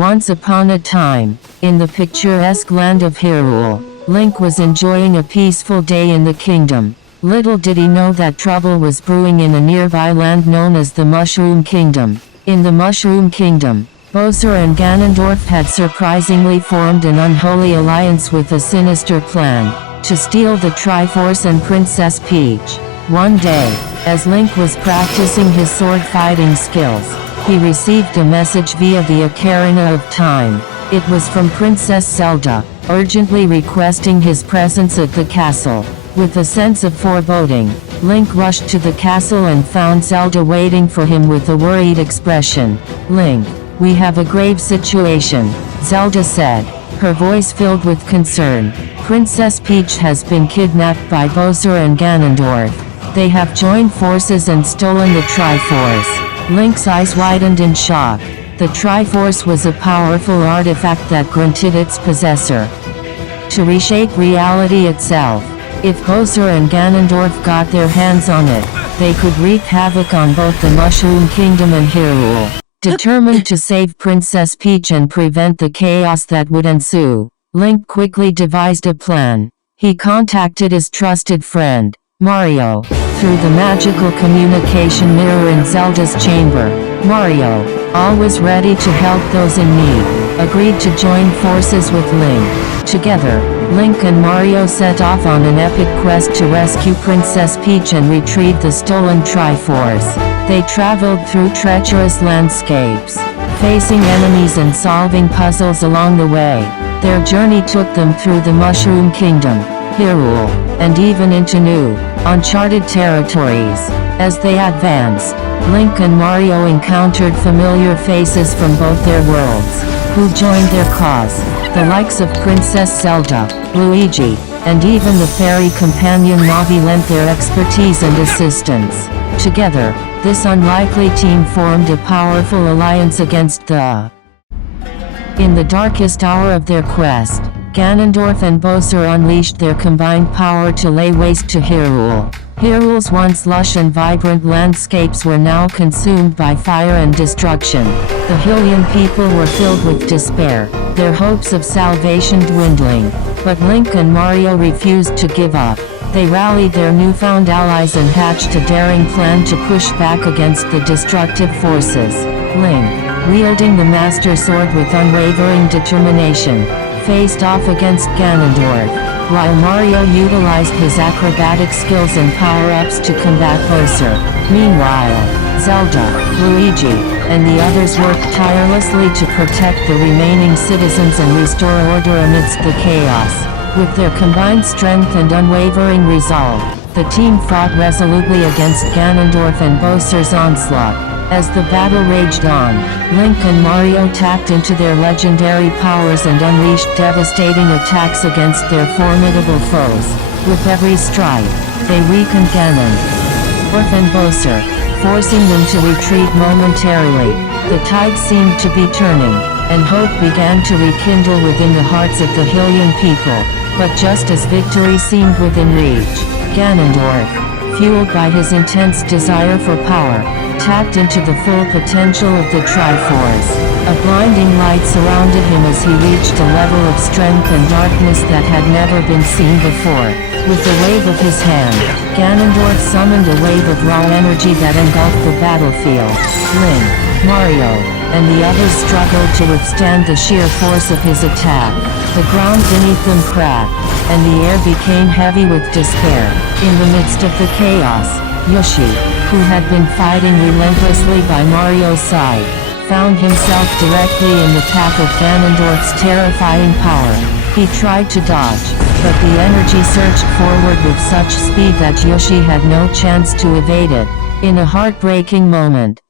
Once upon a time, in the picturesque land of Hyrule, Link was enjoying a peaceful day in the kingdom. Little did he know that trouble was brewing in a nearby land known as the Mushroom Kingdom. In the Mushroom Kingdom, Bowser and Ganondorf had surprisingly formed an unholy alliance with a sinister plan to steal the Triforce and Princess Peach. One day, as Link was practicing his sword fighting skills, he received a message via the Ocarina of Time. It was from Princess Zelda, urgently requesting his presence at the castle. With a sense of foreboding, Link rushed to the castle and found Zelda waiting for him with a worried expression. "Link, we have a grave situation," Zelda said, her voice filled with concern. "Princess Peach has been kidnapped by Bowser and Ganondorf. They have joined forces and stolen the Triforce." Link's eyes widened in shock. The Triforce was a powerful artifact that granted its possessor to reshape reality itself. If Bowser and Ganondorf got their hands on it, they could wreak havoc on both the Mushroom Kingdom and Hyrule. Determined to save Princess Peach and prevent the chaos that would ensue, Link quickly devised a plan. He contacted his trusted friend, Mario, through the magical communication mirror in Zelda's chamber. Mario, always ready to help those in need, agreed to join forces with Link. Together, Link and Mario set off on an epic quest to rescue Princess Peach and retrieve the stolen Triforce. They traveled through treacherous landscapes, facing enemies and solving puzzles along the way. Their journey took them through the Mushroom Kingdom, Hyrule, and even into new, uncharted territories. As they advanced, Link and Mario encountered familiar faces from both their worlds, who joined their cause. The likes of Princess Zelda, Luigi, and even the fairy companion Navi lent their expertise and assistance. Together, this unlikely team formed a powerful alliance against the. In the darkest hour of their quest, Ganondorf and Bowser unleashed their combined power to lay waste to Hyrule. Hyrule's once lush and vibrant landscapes were now consumed by fire and destruction. The Hylian people were filled with despair, their hopes of salvation dwindling. But Link and Mario refused to give up. They rallied their newfound allies and hatched a daring plan to push back against the destructive forces. Link, wielding the Master Sword with unwavering determination, faced off against Ganondorf, while Mario utilized his acrobatic skills and power-ups to combat Bowser. Meanwhile, Zelda, Luigi, and the others worked tirelessly to protect the remaining citizens and restore order amidst the chaos. With their combined strength and unwavering resolve, the team fought resolutely against Ganondorf and Bowser's onslaught. As the battle raged on, Link and Mario tapped into their legendary powers and unleashed devastating attacks against their formidable foes. With every strike, they weakened Ganondorf and Bowser, forcing them to retreat momentarily. The tide seemed to be turning, and hope began to rekindle within the hearts of the Hylian people. But just as victory seemed within reach, Ganondorf, fueled by his intense desire for power, tapped into the full potential of the Triforce. A blinding light surrounded him as he reached a level of strength and darkness that had never been seen before. With a wave of his hand, Ganondorf summoned a wave of raw energy that engulfed the battlefield. Link, Mario, and the others struggled to withstand the sheer force of his attack. The ground beneath them cracked, and the air became heavy with despair. In the midst of the chaos, Yoshi, who had been fighting relentlessly by Mario's side, found himself directly in the path of Ganondorf's terrifying power. He tried to dodge, but the energy surged forward with such speed that Yoshi had no chance to evade it. In a heartbreaking moment,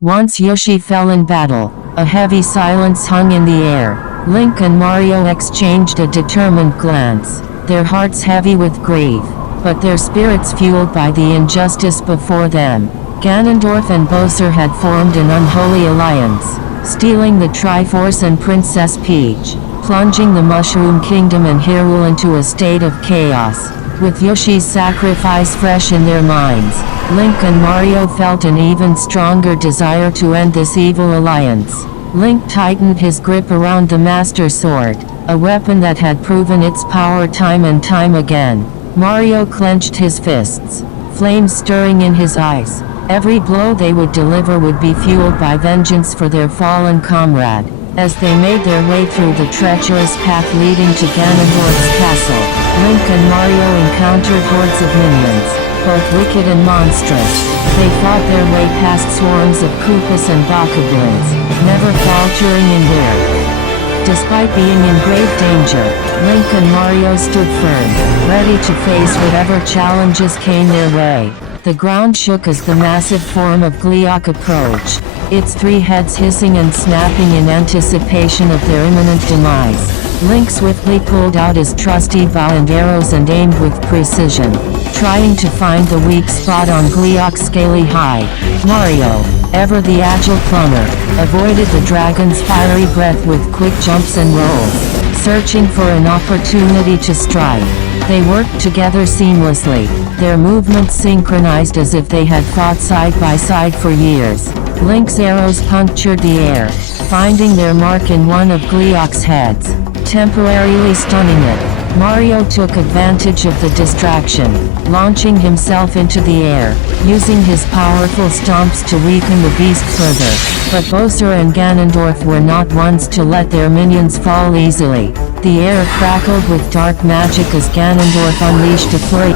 once Yoshi fell in battle, a heavy silence hung in the air. Link and Mario exchanged a determined glance, their hearts heavy with grief, but their spirits fueled by the injustice before them. Ganondorf and Bowser had formed an unholy alliance, stealing the Triforce and Princess Peach, plunging the Mushroom Kingdom and Hyrule into a state of chaos. With Yoshi's sacrifice fresh in their minds, Link and Mario felt an even stronger desire to end this evil alliance. Link tightened his grip around the Master Sword, a weapon that had proven its power time and time again. Mario clenched his fists, flames stirring in his eyes. Every blow they would deliver would be fueled by vengeance for their fallen comrade. As they made their way through the treacherous path leading to Ganondorf's castle, Link and Mario encountered hordes of minions, both wicked and monstrous. They fought their way past swarms of Koopas and Bokoblins, never faltering in their. Despite being in grave danger, Link and Mario stood firm, ready to face whatever challenges came their way. The ground shook as the massive form of Gleeok approached, its three heads hissing and snapping in anticipation of their imminent demise. Link swiftly pulled out his trusty bow and arrows and aimed with precision, trying to find the weak spot on Gleeok's scaly hide. Mario, ever the agile plumber, avoided the dragon's fiery breath with quick jumps and rolls, searching for an opportunity to strike. They worked together seamlessly, their movements synchronized as if they had fought side by side for years. Link's arrows punctured the air, finding their mark in one of Gleeok's heads, temporarily stunning it. Mario took advantage of the distraction, launching himself into the air, using his powerful stomps to weaken the beast further. But Bowser and Ganondorf were not ones to let their minions fall easily. The air crackled with dark magic as Ganondorf unleashed a flurry.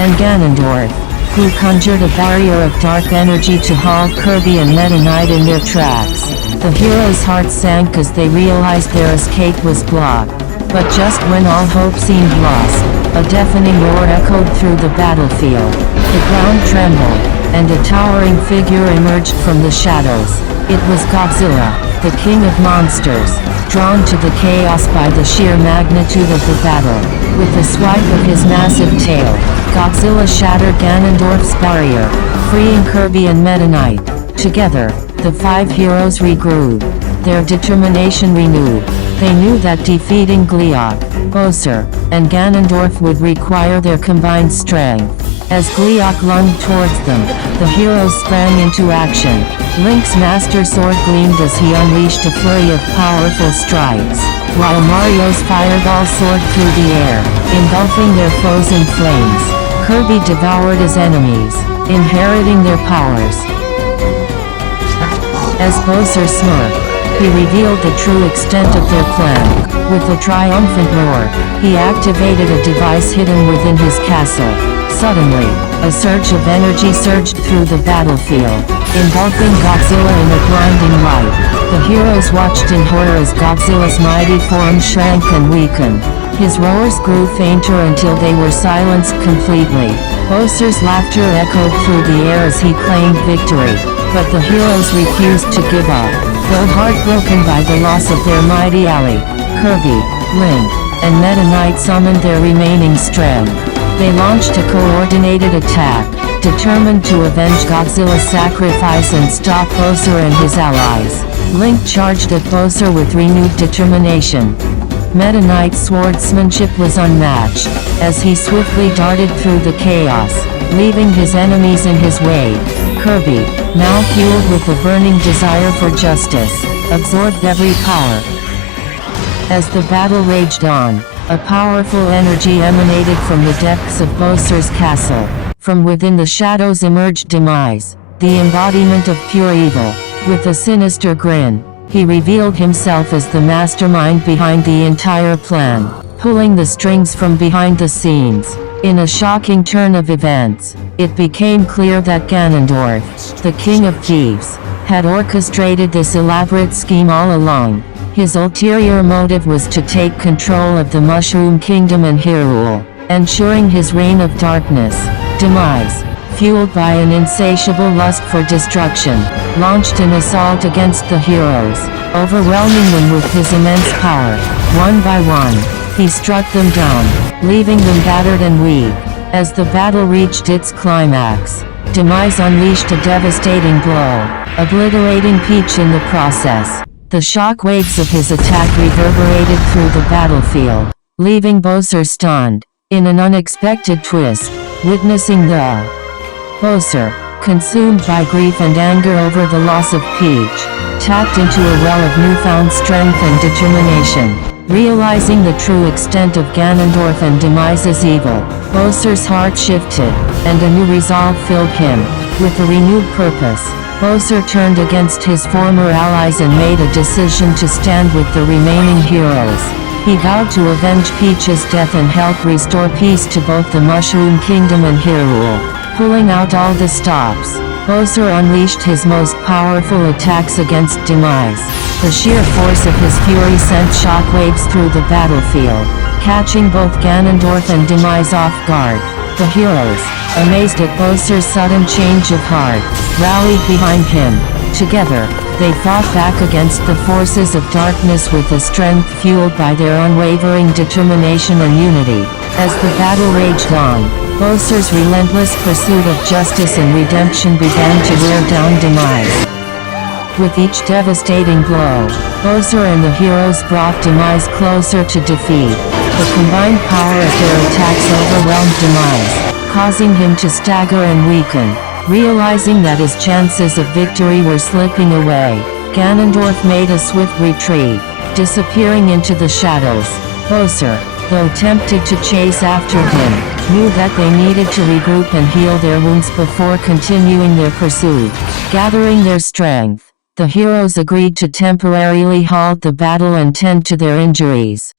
And Ganondorf, who conjured a barrier of dark energy to halt Kirby and Meta Knight in their tracks. The heroes' hearts sank as they realized their escape was blocked. But just when all hope seemed lost, a deafening roar echoed through the battlefield. The ground trembled, and a towering figure emerged from the shadows. It was Godzilla, the king of monsters, drawn to the chaos by the sheer magnitude of the battle. With a swipe of his massive tail, Godzilla shattered Ganondorf's barrier, freeing Kirby and Meta Knight. Together, the five heroes regrouped, their determination renewed. They knew that defeating Gleeok, Bowser, and Ganondorf would require their combined strength. As Gleeok lunged towards them, the heroes sprang into action. Link's Master Sword gleamed as he unleashed a flurry of powerful strikes, while Mario's fireball soared through the air, engulfing their foes in flames. Kirby devoured his enemies, inheriting their powers. As Bowser smirked, he revealed the true extent of their plan. With a triumphant roar, he activated a device hidden within his castle. Suddenly, a surge of energy surged through the battlefield, engulfing Godzilla in a blinding light. The heroes watched in horror as Godzilla's mighty form shrank and weakened. His roars grew fainter until they were silenced completely. Bowser's laughter echoed through the air as he claimed victory, but the heroes refused to give up. Though heartbroken by the loss of their mighty ally, Kirby, Link, and Meta Knight summoned their remaining strength. They launched a coordinated attack, determined to avenge Godzilla's sacrifice and stop Bowser and his allies. Link charged at Bowser with renewed determination. Meta Knight's swordsmanship was unmatched, as he swiftly darted through the chaos, leaving his enemies in his way. Kirby, now fueled with a burning desire for justice, absorbed every power. As the battle raged on, a powerful energy emanated from the depths of Bowser's castle. From within the shadows emerged Demise, the embodiment of pure evil. With a sinister grin, he revealed himself as the mastermind behind the entire plan, pulling the strings from behind the scenes. In a shocking turn of events, it became clear that Ganondorf, the king of thieves, had orchestrated this elaborate scheme all along. His ulterior motive was to take control of the Mushroom Kingdom and Hyrule, ensuring his reign of darkness. Demise, fueled by an insatiable lust for destruction, launched an assault against the heroes, overwhelming them with his immense power. One by one, he struck them down, leaving them battered and weak. As the battle reached its climax, Demise unleashed a devastating blow, obliterating Peach in the process. The shockwaves of his attack reverberated through the battlefield, leaving Bowser stunned. In an unexpected twist, witnessing Bowser, consumed by grief and anger over the loss of Peach, tapped into a well of newfound strength and determination. Realizing the true extent of Ganondorf and Demise's evil, Bowser's heart shifted, and a new resolve filled him. With a renewed purpose, Bowser turned against his former allies and made a decision to stand with the remaining heroes. He vowed to avenge Peach's death and help restore peace to both the Mushroom Kingdom and Hyrule. Pulling out all the stops, Bowser unleashed his most powerful attacks against Demise. The sheer force of his fury sent shockwaves through the battlefield, catching both Ganondorf and Demise off guard. The heroes, amazed at Bowser's sudden change of heart, rallied behind him. Together, they fought back against the forces of darkness with a strength fueled by their unwavering determination and unity. As the battle raged on, Bowser's relentless pursuit of justice and redemption began to wear down Demise. With each devastating blow, Bowser and the heroes brought Demise closer to defeat. The combined power of their attacks overwhelmed Demise, causing him to stagger and weaken. Realizing that his chances of victory were slipping away, Ganondorf made a swift retreat, disappearing into the shadows. Bowser, though tempted to chase after him, knew that they needed to regroup and heal their wounds before continuing their pursuit. Gathering their strength, the heroes agreed to temporarily halt the battle and tend to their injuries.